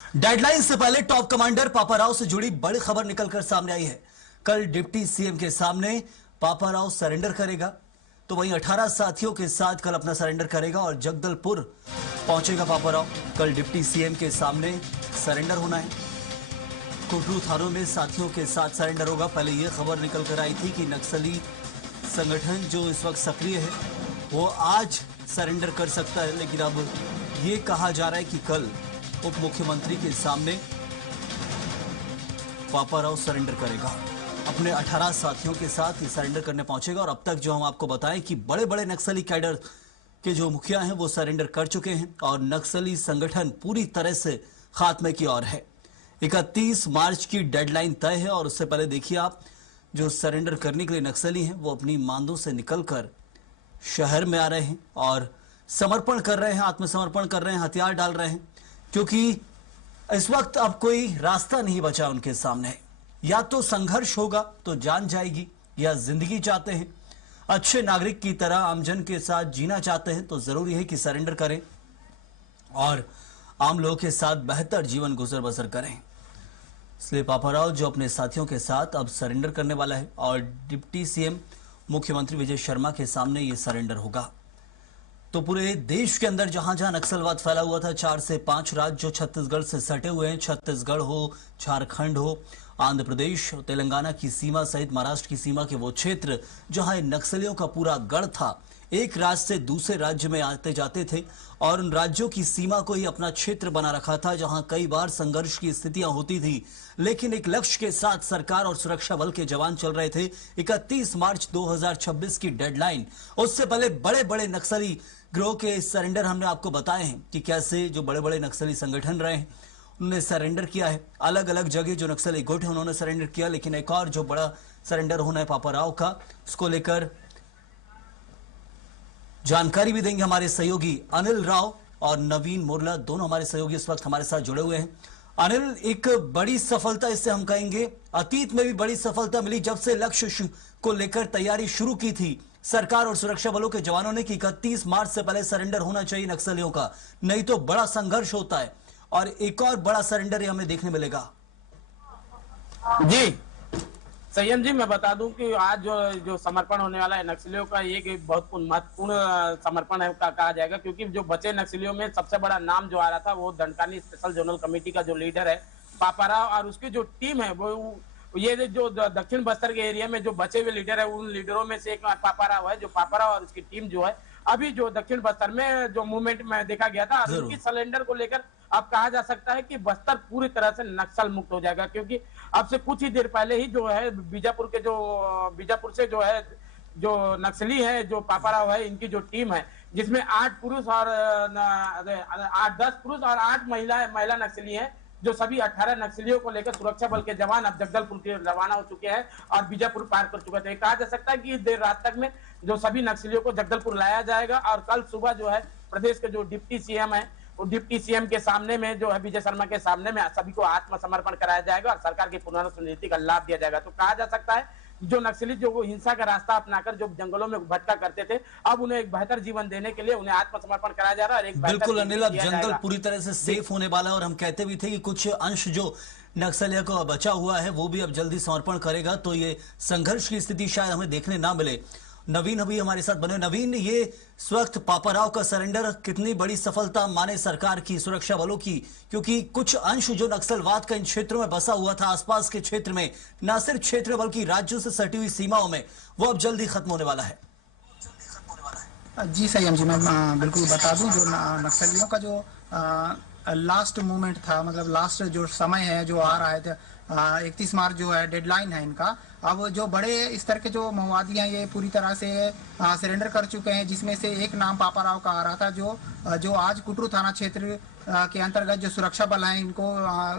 Deadline से पहले top commander Paparao से जुड़ी बड़ी खबर निकलकर सामने आई है। कल डिप्टी सीएम के सामने पापाराव सरेंडर करेगा, तो वहीं 18 साथियों के साथ कल अपना सरेंडर करेगा और जगदलपुर पहुंचेगा पापाराव। कल डिप्टी सीएम के सामने सरेंडर होना है। कुटरू थानों में साथियों के साथ सरेंडर होगा। पहले यह खबर निकल कर आई थी कि नक्सली संगठन जो इस वक्त सक्रिय है वो आज सरेंडर कर सकता है, लेकिन अब ये कहा जा रहा है कि कल उप मुख्यमंत्री के सामने पापाराव सरेंडर करेगा। अपने 18 साथियों के साथ ये सरेंडर करने पहुंचेगा। और अब तक जो हम आपको बताएं कि बड़े बड़े नक्सली कैडर के जो मुखिया हैं वो सरेंडर कर चुके हैं और नक्सली संगठन पूरी तरह से खात्मे की ओर है। 31 मार्च की डेडलाइन तय है और उससे पहले देखिए आप, जो सरेंडर करने के लिए नक्सली हैं वो अपनी मांदों से निकलकर शहर में आ रहे हैं और समर्पण कर रहे हैं, आत्मसमर्पण कर रहे हैं, हथियार डाल रहे हैं, क्योंकि इस वक्त अब कोई रास्ता नहीं बचा उनके सामने। या तो संघर्ष होगा तो जान जाएगी, या जिंदगी चाहते हैं, अच्छे नागरिक की तरह आमजन के साथ जीना चाहते हैं तो जरूरी है कि सरेंडर करें और आम लोगों के साथ बेहतर जीवन गुजर बसर करें। इसलिए पापाराव जो अपने साथियों के साथ अब सरेंडर करने वाला है और डिप्टी सीएम मुख्यमंत्री विजय शर्मा के सामने ये सरेंडर होगा। तो पूरे देश के अंदर जहां जहां नक्सलवाद फैला हुआ था, 4 से 5 राज्य जो छत्तीसगढ़ से सटे हुए हैं, छत्तीसगढ़ हो, झारखंड हो, आंध्र प्रदेश, तेलंगाना की सीमा सहित महाराष्ट्र की सीमा के वो क्षेत्र जहां नक्सलियों का पूरा गढ़ था, एक राज्य से दूसरे राज्य में आते जाते थे और उन राज्यों की सीमा को ही अपना क्षेत्र बना रखा था, जहां कई बार संघर्ष की स्थितियां होती थी, लेकिन एक लक्ष्य के साथ सरकार और सुरक्षा बल के जवान चल रहे थे। 31 मार्च 2026 की डेडलाइन, उससे पहले बड़े बड़े नक्सली गिरोह के सरेंडर हमने आपको बताए हैं कि कैसे जो बड़े बड़े नक्सली संगठन रहे हैं उन्होंने सरेंडर किया है। अलग अलग जगह जो नक्सली गुट है उन्होंने सरेंडर किया, लेकिन एक और जो बड़ा सरेंडर होना है पापाराव का, उसको लेकर जानकारी भी देंगे हमारे सहयोगी अनिल राव और नवीन मुरला। दोनों हमारे सहयोगी इस वक्त हमारे साथ जुड़े हुए हैं। अनिल, एक बड़ी सफलता इससे हम कहेंगे, अतीत में भी बड़ी सफलता मिली जब से लक्ष्य को लेकर तैयारी शुरू की थी सरकार और सुरक्षा बलों के जवानों ने कि 31 मार्च से पहले सरेंडर होना चाहिए नक्सलियों का, नहीं तो बड़ा संघर्ष होता है। और एक और बड़ा सरेंडर हमें देखने मिलेगा। जी संयम जी, मैं बता दूं कि आज जो समर्पण होने वाला है नक्सलियों का, ये बहुत महत्वपूर्ण समर्पण है कहा जाएगा, क्योंकि जो बचे नक्सलियों में सबसे बड़ा नाम जो आ रहा था वो दंडकानी स्पेशल जोनल कमेटी का जो लीडर है पापाराव और उसकी जो टीम है वो, ये जो दक्षिण बस्तर के एरिया में जो बचे हुए लीडर है उन लीडरों में से एक पापाराव है। जो पापाराव और उसकी टीम जो है अभी जो दक्षिण बस्तर में जो मूवमेंट में देखा गया था और उनकी सिलेंडर को लेकर अब कहा जा सकता है कि बस्तर पूरी तरह से नक्सल मुक्त हो जाएगा, क्योंकि अब से कुछ ही देर पहले ही जो है बीजापुर से जो है जो नक्सली है जो पापाराव है, इनकी जो टीम है जिसमें 8 पुरुष और 10 पुरुष और 8 महिला नक्सली हैं, जो सभी 18 नक्सलियों को लेकर सुरक्षा बल के जवान अब जगदलपुर के रवाना हो चुके हैं और बीजापुर पार कर चुके थे। कहा जा सकता है कि देर रात तक में जो सभी नक्सलियों को जगदलपुर लाया जाएगा और कल सुबह जो है प्रदेश के जो डिप्टी सीएम है वो डिप्टी सीएम के सामने में जो है विजय शर्मा के सामने में सभी को आत्मसमर्पण कराया जाएगा और सरकार की पुनर्वास नीति का लाभ दिया जाएगा। तो कहा जा सकता है जो नक्सली जो वो हिंसा का रास्ता अपनाकर जो जंगलों में भटका करते थे, अब उन्हें एक बेहतर जीवन देने के लिए उन्हें आत्मसमर्पण कराया जा रहा है और एक बिल्कुल अनिल, अब जंगल पूरी तरह से सेफ होने वाला है और हम कहते भी थे कि कुछ अंश जो नक्सलियों को बचा हुआ है वो भी अब जल्दी समर्पण करेगा, तो ये संघर्ष की स्थिति शायद हमें देखने ना मिले। नवीन अभी हमारे साथ बने। नवीन, ये इस वक्त पापाराव का सरेंडर कितनी बड़ी सफलता माने सरकार की, सुरक्षा बलों की, क्योंकि कुछ अंश जो नक्सलवाद का इन क्षेत्रों में बसा हुआ था, आसपास के क्षेत्र में, न सिर्फ क्षेत्र बल्कि राज्यों से सटी हुई सीमाओं में, वो अब जल्दी खत्म होने वाला है। जी संयम जी, मैं बिल्कुल बता दूं, जो नक्सलियों का जो लास्ट मूवमेंट था, मतलब लास्ट जो समय है जो आ रहा है, 31 मार्च जो है डेडलाइन है इनका। अब जो बड़े स्तर के जो माओवादी हैं ये पूरी तरह से सरेंडर कर चुके हैं, जिसमें से एक नाम पापाराव का आ रहा था, जो आज कुटरू थाना क्षेत्र के अंतर्गत जो सुरक्षा बल हैं इनको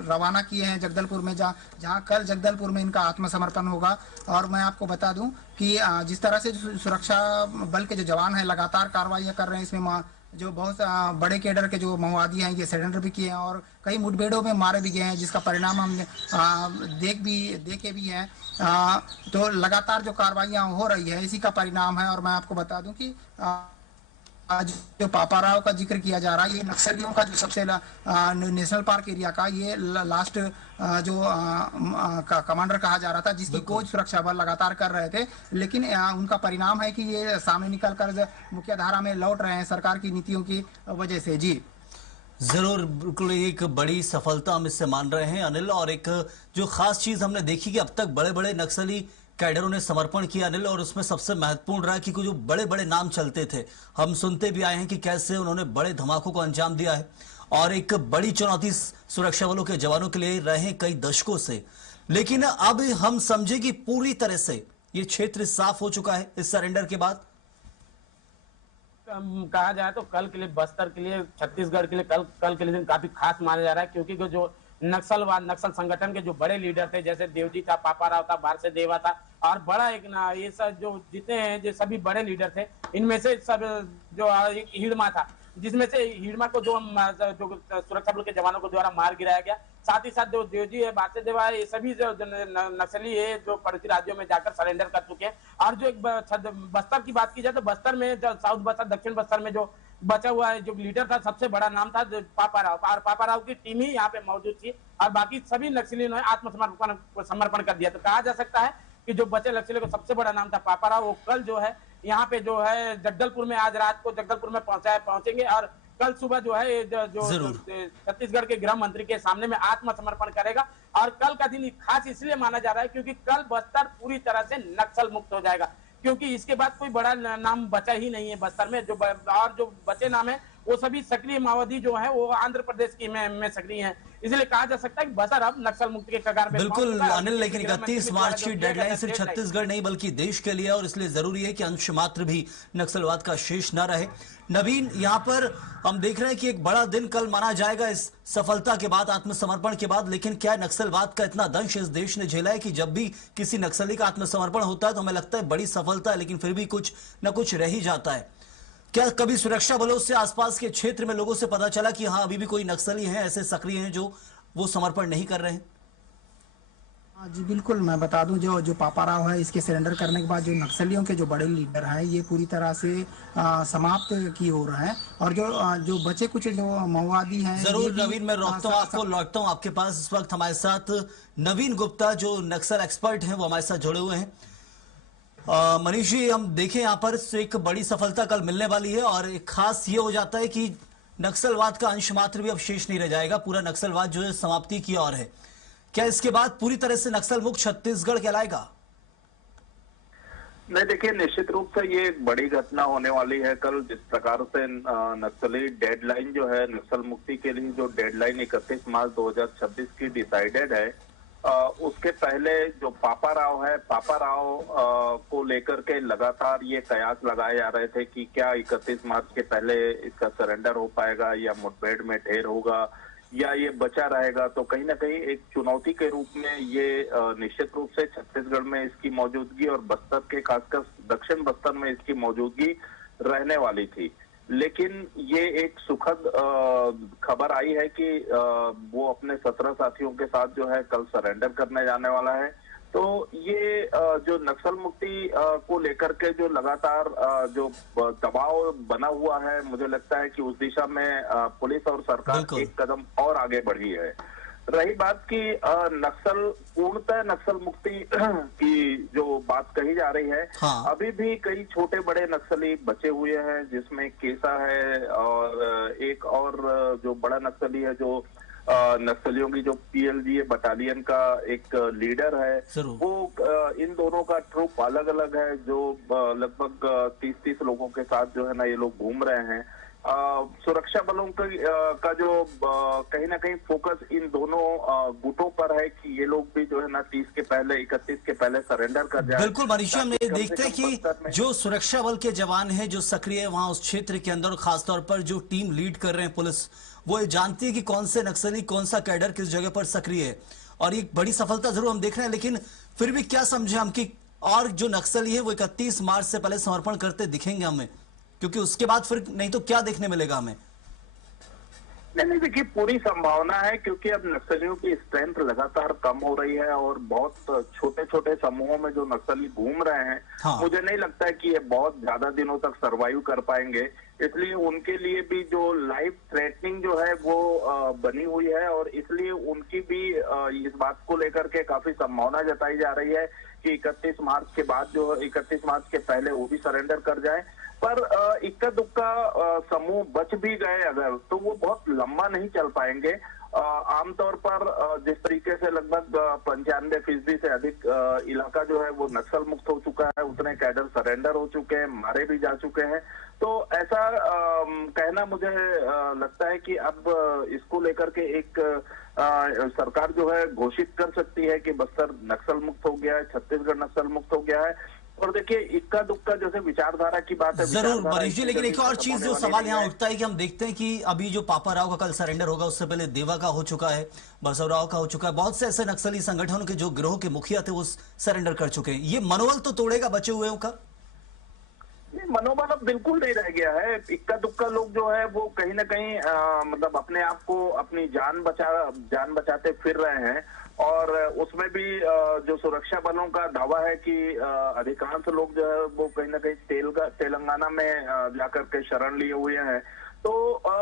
रवाना किए हैं जगदलपुर में, जहां कल जगदलपुर में इनका आत्मसमर्पण होगा। और मैं आपको बता दूं कि जिस तरह से सुरक्षा बल के जो जवान हैं लगातार कार्रवाइयां कर रहे हैं, इसमें जो बहुत बड़े केडर के जो माओवादी हैं ये सरेंडर भी किए हैं और कई मुठभेड़ों में मारे भी गए हैं, जिसका परिणाम हम देखे भी हैं। तो लगातार जो कार्रवाइयां हो रही है इसी का परिणाम है। और मैं आपको बता दूं कि आज जो पापाराव का जिक्र किया जा रहा है, ये नक्सलियों का जो सबसे नेशनल पार्क एरिया का ये लास्ट जो कमांडर कहा जा रहा था, जिसकी खोज सुरक्षा बल लगातार कर रहे थे, लेकिन उनका परिणाम है कि ये सामने निकल कर मुख्य धारा में लौट रहे हैं सरकार की नीतियों की वजह से। जी जरूर, बिल्कुल एक बड़ी सफलता हम इससे मान रहे हैं अनिल। और एक जो खास चीज हमने देखी कि अब तक बड़े बड़े नक्सली कैडरों ने समर्पण किया अनिल, और उसमें सबसे महत्वपूर्ण रहा कि जो बड़े बड़े नाम चलते थे, हम सुनते भी आए हैं कि कैसे उन्होंने बड़े धमाकों को अंजाम दिया है, और एक बड़ी चुनौती सुरक्षा बलों के जवानों के लिए रहे कई दशकों से। लेकिन अब हम समझे कि पूरी तरह से ये क्षेत्र साफ हो चुका है इस सरेंडर के बाद। कहा जाए तो कल के लिए, बस्तर के लिए, छत्तीसगढ़ के लिए कल के लिए दिन काफी खास माना जा रहा है, क्योंकि जो नक्सल संगठन के जो बड़े लीडर थे, जैसे देवजी था, पापाराव था, बारसे देवा था, और बड़ा एक ना ये सब जो जितने हैं जो सभी बड़े लीडर थे, इनमें से सब जो एक हिड़मा था, जिसमें से हिड़मा को जो सुरक्षा बल के जवानों को द्वारा मार गिराया गया, साथ ही साथ जो देवजी है, बारसे देवा है, ये सभी जो नक्सली है जो पड़ोसी राज्यों में जाकर सरेंडर कर चुके हैं। और जो एक बस्तर की बात की जाए तो बस्तर में जो साउथ बस्तर, दक्षिण बस्तर में जो बचा हुआ है जो लीडर था, सबसे बड़ा नाम था पापाराव, और पापाराव की टीम ही यहाँ पे मौजूद थी, और बाकी सभी नक्सलियों ने समर्पण कर दिया। तो कहा जा सकता है कि जो बचे नक्सलियों का सबसे बड़ा नाम था पापाराव, वो कल जो है यहाँ पे जो है जगदलपुर में, आज रात को जगदलपुर में पहुंचेंगे, और कल सुबह जो है जो छत्तीसगढ़ के गृह मंत्री के सामने में आत्मसमर्पण करेगा। और कल का दिन खास इसलिए माना जा रहा है क्योंकि कल बस्तर पूरी तरह से नक्सल मुक्त हो जाएगा, क्योंकि इसके बाद कोई बड़ा नाम बचा ही नहीं है बस्तर में। और जो बचे नाम है वो सभी सक्रिय माओवादी जो है वो आंध्र प्रदेश की में सक्रिय हैं, इसलिए कहा जा सकता है कि बस्तर अब नक्सल मुक्ति के कगार पे। बिल्कुल अनिल, लेकिन 31 मार्च की डेडलाइन सिर्फ छत्तीसगढ़ नहीं बल्कि देश के लिए, और इसलिए जरूरी है कि अंश मात्र भी नक्सलवाद का शेष न रहे। नवीन, यहाँ पर हम देख रहे हैं कि एक बड़ा दिन कल माना जाएगा इस सफलता के बाद, आत्मसमर्पण के बाद, लेकिन क्या नक्सलवाद का इतना दंश इस देश ने झेला है कि जब भी किसी नक्सली का आत्मसमर्पण होता है तो हमें लगता है बड़ी सफलता है, लेकिन फिर भी कुछ न कुछ रह ही जाता है। क्या कभी सुरक्षा बलों से आसपास के क्षेत्र में लोगों से पता चला कि हाँ अभी भी कोई नक्सली हैं ऐसे सक्रिय हैं जो वो समर्पण नहीं कर रहे हैं? जी बिल्कुल, मैं बता दूं जो पापाराव है, इसके सरेंडर करने के बाद जो नक्सलियों के जो बड़े लीडर हैं ये पूरी तरह से समाप्त की हो रहे हैं, और जो बचे कुछ जो माओवादी हैं। जरूर नवीन, मैं रोकता हूँ आपको, लौटता हूँ आपके पास। इस वक्त हमारे साथ नवीन गुप्ता जो नक्सल एक्सपर्ट हैं वो हमारे साथ जुड़े हुए हैं। मनीष जी, हम देखें यहाँ पर एक बड़ी सफलता कल मिलने वाली है, और एक खास ये हो जाता है कि नक्सलवाद का अंश मात्र भी अब शेष नहीं रह जाएगा, पूरा नक्सलवाद जो है समाप्ति की ओर है। क्या इसके बाद पूरी तरह से नक्सल मुक्त छत्तीसगढ़ कहलाएगा? नहीं, देखिए, निश्चित रूप से ये एक बड़ी घटना होने वाली है कल। जिस प्रकार से नक्सली डेडलाइन जो है, नक्सल मुक्ति के लिए जो डेडलाइन 31 मार्च 2026 की डिसाइडेड है, उसके पहले जो पापाराव है, पापाराव को लेकर के लगातार ये कयास लगाए जा रहे थे कि क्या 31 मार्च के पहले इसका सरेंडर हो पाएगा, या मुठभेड़ में ढेर होगा, या ये बचा रहेगा। तो कहीं ना कहीं एक चुनौती के रूप में ये निश्चित रूप से छत्तीसगढ़ में इसकी मौजूदगी और बस्तर के, खासकर दक्षिण बस्तर में इसकी मौजूदगी रहने वाली थी। लेकिन ये एक सुखद खबर आई है कि वो अपने 17 साथियों के साथ जो है कल सरेंडर करने जाने वाला है। तो ये जो नक्सल मुक्ति को लेकर के जो लगातार जो दबाव बना हुआ है, मुझे लगता है कि उस दिशा में पुलिस और सरकार एक कदम और आगे बढ़ी है। रही बात की नक्सल, पूर्णतः नक्सल मुक्ति की जो बात कही जा रही है, हाँ। अभी भी कई छोटे बड़े नक्सली बचे हुए हैं, जिसमें केसा है, और एक और जो बड़ा नक्सली है जो नक्सलियों की जो PLGA बटालियन का एक लीडर है, वो इन दोनों का ट्रुप अलग अलग है, जो लगभग 30 लोगों के साथ जो है ना ये लोग घूम रहे हैं। सुरक्षा बलों का जो कहीं ना कहीं फोकस इन दोनों गुटों पर है कि ये लोग भी जो है ना 30 के पहले, 31 के पहले सरेंडर कर जाए। बिल्कुल मनीष, हम ये देखते हैं कि जो सुरक्षा बल के जवान हैं जो सक्रिय है वहां उस क्षेत्र के अंदर, खासतौर पर जो टीम लीड कर रहे हैं पुलिस, वो जानती है कि कौन से नक्सली, कौन सा कैडर किस जगह पर सक्रिय है, और एक बड़ी सफलता जरूर हम देख रहे हैं। लेकिन फिर भी क्या समझे हम कि और जो नक्सली है वो 31 मार्च से पहले समर्पण करते दिखेंगे हमें, क्योंकि उसके बाद फिर नहीं तो क्या देखने मिलेगा हमें? नहीं, देखिए, पूरी संभावना है, क्योंकि अब नक्सलियों की स्ट्रेंथ लगातार कम हो रही है, और बहुत छोटे छोटे समूहों में जो नक्सली घूम रहे हैं, हाँ। मुझे नहीं लगता है कि ये बहुत ज्यादा दिनों तक सरवाइव कर पाएंगे। इसलिए उनके लिए भी जो लाइफ थ्रेटनिंग जो है वो बनी हुई है, और इसलिए उनकी भी इस बात को लेकर के काफी संभावना जताई जा रही है कि 31 मार्च के बाद जो 31 मार्च के पहले वो भी सरेंडर कर जाए। पर इक्का दुक्का समूह बच भी गए अगर, तो वो बहुत लंबा नहीं चल पाएंगे। आमतौर पर जिस तरीके से लगभग 95% से अधिक इलाका जो है वो नक्सल मुक्त हो चुका है, उतने कैडर सरेंडर हो चुके हैं, मारे भी जा चुके हैं। तो ऐसा कहना मुझे लगता है कि अब इसको लेकर के एक सरकार जो है घोषित कर सकती है कि बस्तर नक्सल मुक्त हो गया है, छत्तीसगढ़ नक्सल मुक्त हो गया है। और देखिए इक्का दुक्का जैसे विचारधारा की बात है, जरूर मनीष जी, लेकिन एक और चीज जो सवाल यहाँ उठता है कि हम देखते हैं कि अभी जो पापा राव का कल सरेंडर होगा, उससे पहले देवा का हो चुका है, बसवराव का हो चुका है, बहुत से ऐसे नक्सली संगठनों के जो गिरोह के मुखिया थे वो सरेंडर कर चुके हैं। ये मनोबल तो तोड़ेगा बचे हुए का? मनोबल अब बिल्कुल नहीं रह गया है। इक्का दुक्का लोग जो है वो कहीं ना कहीं मतलब अपने आप को अपनी जान बचाते फिर रहे हैं, और उसमें भी जो सुरक्षा बलों का दावा है कि अधिकांश लोग जो है वो कहीं ना कहीं तेलंगाना में जाकर के शरण लिए हुए हैं। तो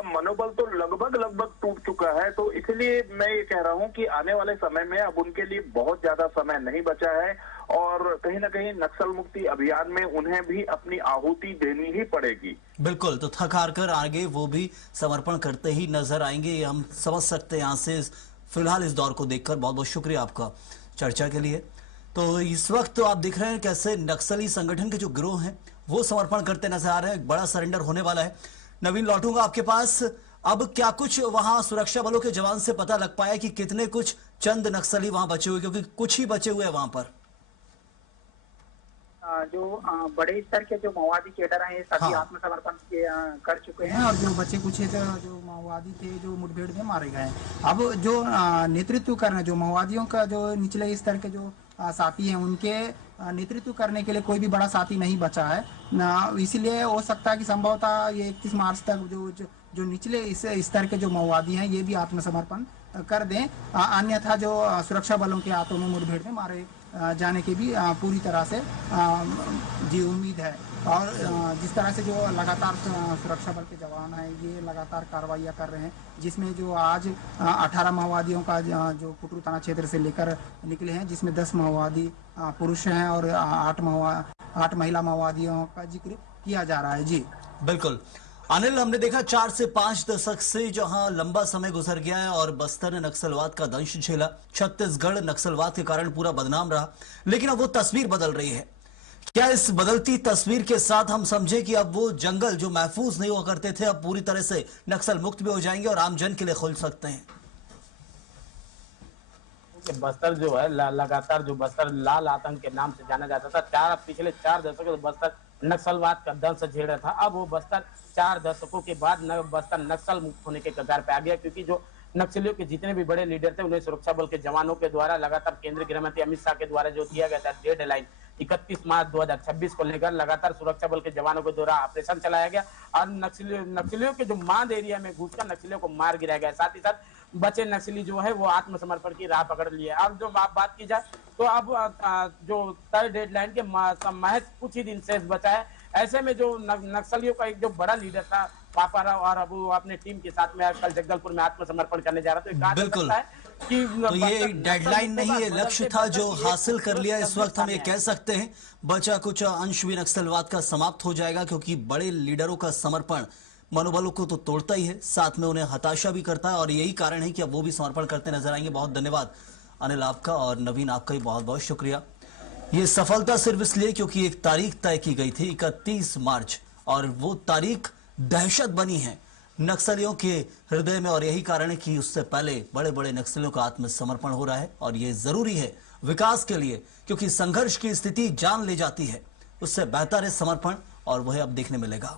मनोबल तो लगभग टूट चुका है। तो इसलिए मैं ये कह रहा हूं कि आने वाले समय में अब उनके लिए बहुत ज्यादा समय नहीं बचा है, और कहीं ना कहीं नक्सल मुक्ति अभियान में उन्हें भी अपनी आहुति देनी ही पड़ेगी। बिल्कुल, तो थक हार कर आगे वो भी समर्पण करते ही नजर आएंगे, ये हम समझ सकते हैं यहाँ से फिलहाल इस दौर को देखकर। बहुत बहुत शुक्रिया आपका चर्चा के लिए। तो इस वक्त तो आप दिख रहे हैं कैसे नक्सली संगठन के जो गिरोह हैं वो समर्पण करते नजर आ रहे हैं। एक बड़ा सरेंडर होने वाला है। नवीन, लौटूंगा आपके पास। अब क्या कुछ वहां सुरक्षा बलों के जवान से पता लग पाया कि कितने कुछ चंद नक्सली वहां बचे हुए, क्योंकि कुछ ही बचे हुए हैं वहां पर? जो बड़े स्तर के जो माओवादी कैडर हैं सभी आत्मसमर्पण कर चुके हैं, और जो बचे कुछ जो माओवादी थे जो मुठभेड़ में मारे गए हैं। अब जो नेतृत्व करना, जो माओवादियों का जो निचले स्तर के जो साथी हैं उनके नेतृत्व करने के लिए कोई भी बड़ा साथी नहीं बचा है। इसीलिए हो सकता है कि संभवतः ये 31 मार्च तक जो निचले इस स्तर के जो माओवादी हैं ये भी आत्मसमर्पण कर दें, अन्यथा जो सुरक्षा बलों के हाथों में मुठभेड़ में मारे जाने की भी पूरी तरह से जी उम्मीद है। और जिस तरह से जो लगातार सुरक्षा बल के जवान हैं ये लगातार कार्रवाइयाँ कर रहे हैं, जिसमें जो आज 18 माओवादियों का जो कुटरू थाना क्षेत्र से लेकर निकले हैं, जिसमें 10 माओवादी पुरुष हैं और 8 महिला माओवादियों का जिक्र किया जा रहा है। जी बिल्कुल अनिल, हमने देखा 4 से 5 दशक से जहां लंबा समय गुजर गया है और बस्तर ने नक्सलवाद का दंश झेला, छत्तीसगढ़ नक्सलवाद के कारण पूरा बदनाम रहा, लेकिन अब वो तस्वीर बदल रही है। क्या इस बदलती तस्वीर के साथ हम समझे कि अब वो जंगल जो महफूज नहीं हुआ करते थे अब पूरी तरह से नक्सल मुक्त भी हो जाएंगे और आमजन के लिए खुल सकते हैं? बस्तर जो है लगातार जो बस्तर लाल आतंक के नाम से जाना जाता था, पिछले 4 दशकों बस्तर नक्सलवाद का दंश झेल रहा था। अब वो बस्तर 4 दशकों के बाद बस्तर नक्सल मुक्त होने के कगार पे आ गया, क्योंकि जो नक्सलियों के जितने भी बड़े लीडर थे उन्हें सुरक्षा बल के जवानों के द्वारा लगातार केंद्रीय गृह मंत्री अमित शाह के द्वारा जो दिया गया था डेडलाइन 31 मार्च 2026 को लेकर लगातार सुरक्षा बल के जवानों के द्वारा ऑपरेशन चलाया गया और नक्सलियों के जो मांद एरिया में घुसकर नक्सलियों को मार गिराया गया। साथ ही साथ बचे नक्सली जो है वो आत्मसमर्पण की राह पकड़ लिए। अब जो बात की जाए तो अब जो तय डेडलाइन के महज कुछ ही दिन शेष बचा है। ऐसे में जो नक्सलियों का एक जो बड़ा लीडर था पापा राव, और अब वो अपने टीम के साथ में कल जगदलपुर में आत्मसमर्पण करने जा रहा था। बिल्कुल, तो ये डेडलाइन नहीं, ये लक्ष्य था जो हासिल कर लिया। इस वक्त हम ये कह सकते हैं बचा कुछ अंश भी नक्सलवाद का समाप्त हो जाएगा, क्योंकि बड़े लीडरों का समर्पण मनोबलों को तो तोड़ता ही है, साथ में उन्हें हताशा भी करता है, और यही कारण है कि अब वो भी समर्पण करते नजर आएंगे। बहुत धन्यवाद अनिल आपका, और नवीन आपका भी बहुत बहुत शुक्रिया। ये सफलता सिर्फ इसलिए क्योंकि एक तारीख तय की गई थी 31 मार्च, और वो तारीख दहशत बनी है नक्सलियों के हृदय में, और यही कारण है कि उससे पहले बड़े बड़े नक्सलियों का आत्मसमर्पण हो रहा है। और ये जरूरी है विकास के लिए, क्योंकि संघर्ष की स्थिति जान ले जाती है, उससे बेहतर है समर्पण, और वह अब देखने मिलेगा।